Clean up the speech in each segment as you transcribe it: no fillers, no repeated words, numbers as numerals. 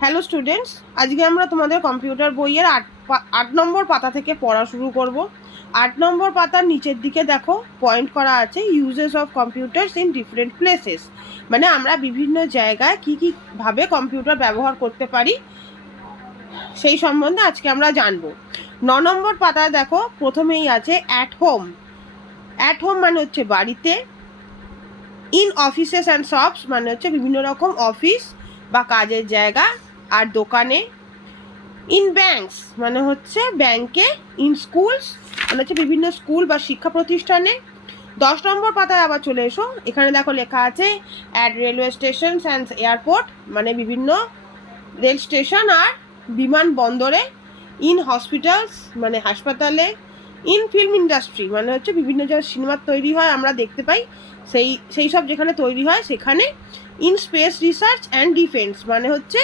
Hello students, আজকে আমরা তোমাদের কম্পিউটার বইয়ের 8 নম্বর পাতা থেকে পড়া শুরু করব। 8 নম্বর পাতার নিচের দিকে দেখো পয়েন্ট করা আছে uses of computers in different places, মানে আমরা বিভিন্ন জায়গায় কী ভাবে কম্পিউটার ব্যবহার করতে পারি সেই সম্বন্ধে আজকে আমরা জানবো। 9 নম্বর পাতায় দেখো প্রথমেই আছে অ্যাট হোম। অ্যাট হোম মানে হচ্ছে বাড়িতে। ইন অফিসেস অ্যান্ড শপস মানে হচ্ছে বিভিন্ন রকম অফিস বা কাজের জায়গা আর দোকানে। ইন ব্যাংকস মানে হচ্ছে ব্যাংকে। ইন স্কুলস মানে হচ্ছে বিভিন্ন স্কুল বা শিক্ষা প্রতিষ্ঠানে। 10 নম্বর পাতায় আবার চলে এসো, এখানে দেখো লেখা আছে at railway station and airport মানে বিভিন্ন রেল স্টেশন আর বিমানবন্দরে। ইন হসপিটালস মানে হাসপাতালে। ইন ফিল্ম ইন্ডাস্ট্রি মানে হচ্ছে বিভিন্ন জায়গায় সিনেমা তৈরি হয় আমরা দেখতে পাই, সেই সব যেখানে তৈরি হয় সেখানে। In space research and defence মানে হচ্ছে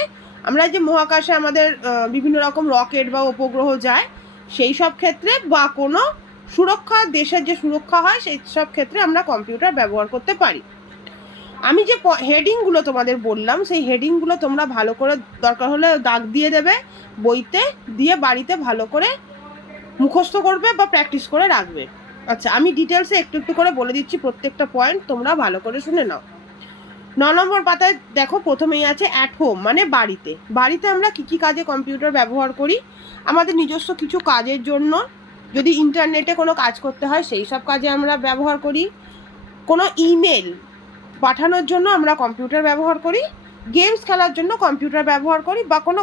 আমরা যে মহাকাশে আমাদের বিভিন্ন রকম রকেট বা উপগ্রহ যায় সেই সব ক্ষেত্রে, বা কোনো সুরক্ষা, দেশের যে সুরক্ষা হয় সেই সব ক্ষেত্রে আমরা কম্পিউটার ব্যবহার করতে পারি। আমি যে হেডিংগুলো তোমাদের বললাম সেই হেডিংগুলো তোমরা ভালো করে দরকার হলে দাগ দিয়ে দেবে বইতে, দিয়ে বাড়িতে ভালো করে মুখস্থ করবে বা প্র্যাকটিস করে রাখবে। আচ্ছা, আমি ডিটেলসে একটু একটু করে বলে দিচ্ছি প্রত্যেকটা পয়েন্ট, তোমরা ভালো করে শুনে নাও। 9 নম্বর পাতায় দেখো প্রথমেই আছে অ্যাট হোম মানে বাড়িতে। বাড়িতে আমরা কী কাজে কম্পিউটার ব্যবহার করি? আমাদের নিজস্ব কিছু কাজের জন্য, যদি ইন্টারনেটে কোনো কাজ করতে হয় সেই সব কাজে আমরা ব্যবহার করি। কোনো ইমেল পাঠানোর জন্য আমরা কম্পিউটার ব্যবহার করি। গেমস খেলার জন্য কম্পিউটার ব্যবহার করি, বা কোনো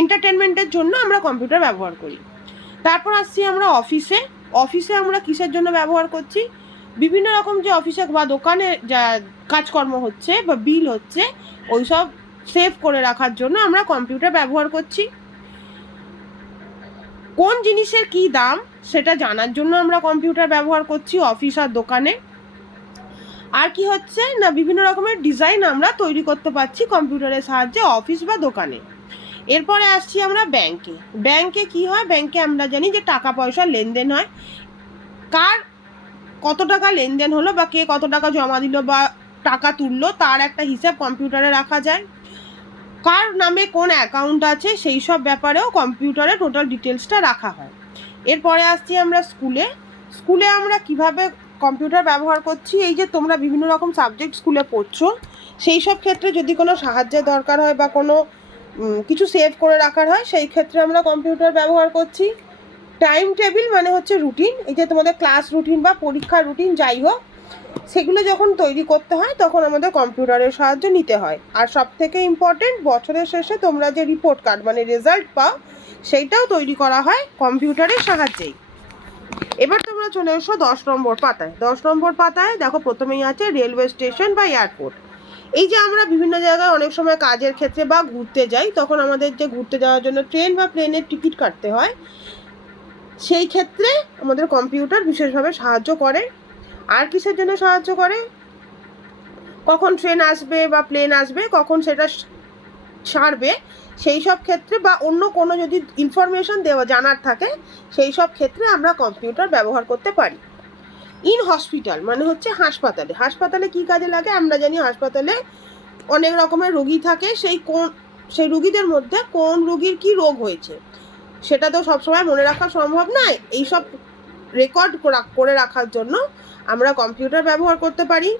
এন্টারটেনমেন্টের জন্য আমরা কম্পিউটার ব্যবহার করি। তারপর আসছি আমরা অফিসে। অফিসে আমরা কিসের জন্য ব্যবহার করছি? বিভিন্ন রকম যে অফিসে বা দোকানে যা কাজকর্ম হচ্ছে বা বিল হচ্ছে ওই সব সেভ করে রাখার জন্য আমরা কম্পিউটার ব্যবহার করছি। কোন জিনিসের কী দাম সেটা জানার জন্য আমরা কম্পিউটার ব্যবহার করছি অফিস আর দোকানে। আর কি হচ্ছে না, বিভিন্ন রকমের ডিজাইন আমরা তৈরি করতে পারছি কম্পিউটারের সাহায্যে অফিস বা দোকানে। এরপরে আসছি আমরা ব্যাংকে। ব্যাংকে কি হয়? ব্যাংকে আমরা জানি যে টাকা পয়সা লেনদেন হয়, কার কত টাকা লেনদেন হলো বা কে কত টাকা জমা দিল বা টাকা তুললো তার একটা হিসাব কম্পিউটারে রাখা যায়। কার নামে কোন অ্যাকাউন্ট আছে সেই সব ব্যাপারেও কম্পিউটারে টোটাল ডিটেলসটা রাখা হয়। এরপরে আসছি আমরা স্কুলে। স্কুলে আমরা কিভাবে কম্পিউটার ব্যবহার করছি? এই যে তোমরা বিভিন্ন রকম সাবজেক্ট স্কুলে পড়ছো সেই সব ক্ষেত্রে যদি কোনো সাহায্যের দরকার হয় বা কোনো কিছু সেভ করে রাখার হয় সেই ক্ষেত্রে আমরা কম্পিউটার ব্যবহার করছি। টাইম টেবিল মানে হচ্ছে রুটিন, এই যে তোমাদের ক্লাস রুটিন বা পরীক্ষার রুটিন যাই হোক সেগুলো যখন তৈরি করতে হয় তখন আমাদের কম্পিউটারের সাহায্য নিতে হয়। আর সব থেকে ইম্পর্টেন্ট, বছরের শেষে তোমরা যে রিপোর্ট কার্ড মানে রেজাল্ট পাও সেইটাও তৈরি করা হয় কম্পিউটারের সাহায্যেই। এবার তোমরা চলে এসো 10 নম্বর পাতায়। 10 নম্বর পাতায় দেখো প্রথমেই আছে রেলওয়ে স্টেশন বা এয়ারপোর্ট। এই যে আমরা বিভিন্ন জায়গায় অনেক সময় কাজের ক্ষেত্রে বা ঘুরতে যাই, তখন আমাদের যে ঘুরতে যাওয়ার জন্য ট্রেন বা প্লেনের টিকিট কাটতে হয় সেই ক্ষেত্রে আমাদের কম্পিউটার বিশেষভাবে সাহায্য করে। আর কিসের জন্য সাহায্য করে? কখন ট্রেন আসবে বা প্লেন আসবে, কখন সেটা ছাড়বে সেই সব ক্ষেত্রে, বা অন্য কোনো যদি ইনফরমেশন জানার থাকে সেই সব ক্ষেত্রে আমরা কম্পিউটার ব্যবহার করতে পারি। ইন হসপিটাল মানে হচ্ছে হাসপাতালে। হাসপাতালে কী কাজে লাগে? আমরা জানি হাসপাতালে অনেক রকমের রোগী থাকে, সেই রোগীদের মধ্যে কোন রোগীর কী রোগ হয়েছে সেটা তো সবসময় মনে রাখা সম্ভব নয়। এইসব রেকর্ড করে রাখার জন্য আমরা কম্পিউটার ব্যবহার করতে পারি।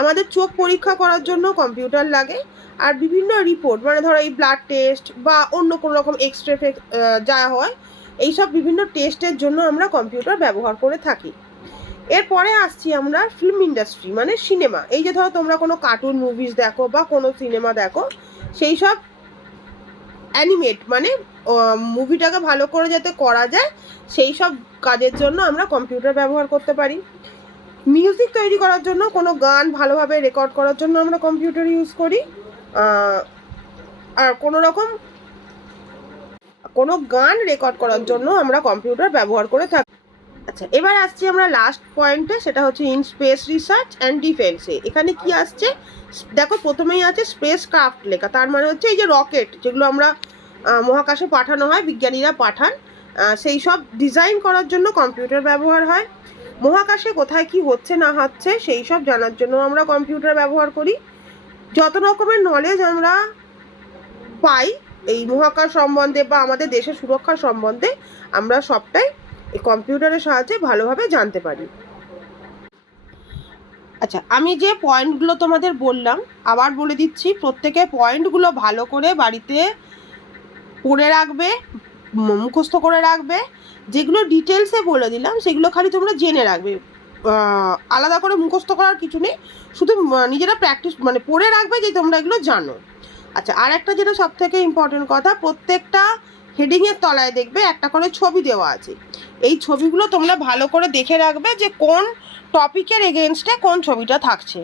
আমাদের চোখ পরীক্ষা করার জন্য কম্পিউটার লাগে। আর বিভিন্ন রিপোর্ট মানে ধরো এই ব্লাড টেস্ট বা অন্য কোনো রকম এক্স রে যা হয় এইসব বিভিন্ন টেস্টের জন্য আমরা কম্পিউটার ব্যবহার করে থাকি। এরপরে আসছি আমরা ফিল্ম ইন্ডাস্ট্রি মানে সিনেমা। এই যে ধরো তোমরা কোনো কার্টুন মুভিজ দেখো বা কোনো সিনেমা দেখো, সেই সব অ্যানিমেট মানে মুভিটাকে ভালো করে যাতে করা যায় সেই সব কাজের জন্য আমরা কম্পিউটার ব্যবহার করতে পারি। মিউজিক তৈরি করার জন্য, কোনো গান ভালোভাবে রেকর্ড করার জন্য আমরা কম্পিউটার ইউজ করি। আর কোনো গান রেকর্ড করার জন্য আমরা কম্পিউটার ব্যবহার করে থাকি। আচ্ছা, এবার আসছি আমরা লাস্ট পয়েন্টে, সেটা হচ্ছে ইন স্পেস রিসার্চ অ্যান্ড ডিফেন্সে। এখানে কি আসছে দেখো, প্রথমেই আছে স্পেস ক্রাফট লেখা, তার মানে হচ্ছে এই যে রকেট যেগুলো আমরা মহাকাশে পাঠানো হয়, বিজ্ঞানীরা পাঠান, সেই সব ডিজাইন করার জন্য কম্পিউটার ব্যবহার হয়। মহাকাশে কোথায় কি হচ্ছে না হচ্ছে সেই সব জানার জন্য আমরা কম্পিউটার ব্যবহার করি। যত রকমের নলেজ আমরা পাই এই মহাকাশ সম্বন্ধে বা আমাদের দেশের সুরক্ষা সম্বন্ধে আমরা সবটাই এই কম্পিউটারের সাহায্যে ভালোভাবে জানতে পারি। আচ্ছা, আমি যে পয়েন্টগুলো তোমাদের বললাম আবার বলে দিচ্ছি, প্রত্যেকে পয়েন্টগুলো ভালো করে বাড়িতে পড়ে রাখবে, মুখস্থ করে রাখবে। যেগুলো ডিটেলসে বলে দিলাম সেগুলো খালি তোমরা জেনে রাখবে, আলাদা করে মুখস্থ করার কিছু নেই, শুধু নিজেরা প্র্যাকটিস মানে পড়ে রাখবে যে তোমরা এগুলো জানো। আচ্ছা, আর একটা যেটা সবথেকে ইম্পর্টেন্ট কথা, প্রত্যেকটা হেডিংয়ের তলায় দেখবে একটা করে ছবি দেওয়া আছে। এই ছবিগুলো তোমরা ভালো করে দেখে রাখবে যে কোন টপিকের এগেনস্টে কোন ছবিটা থাকছে।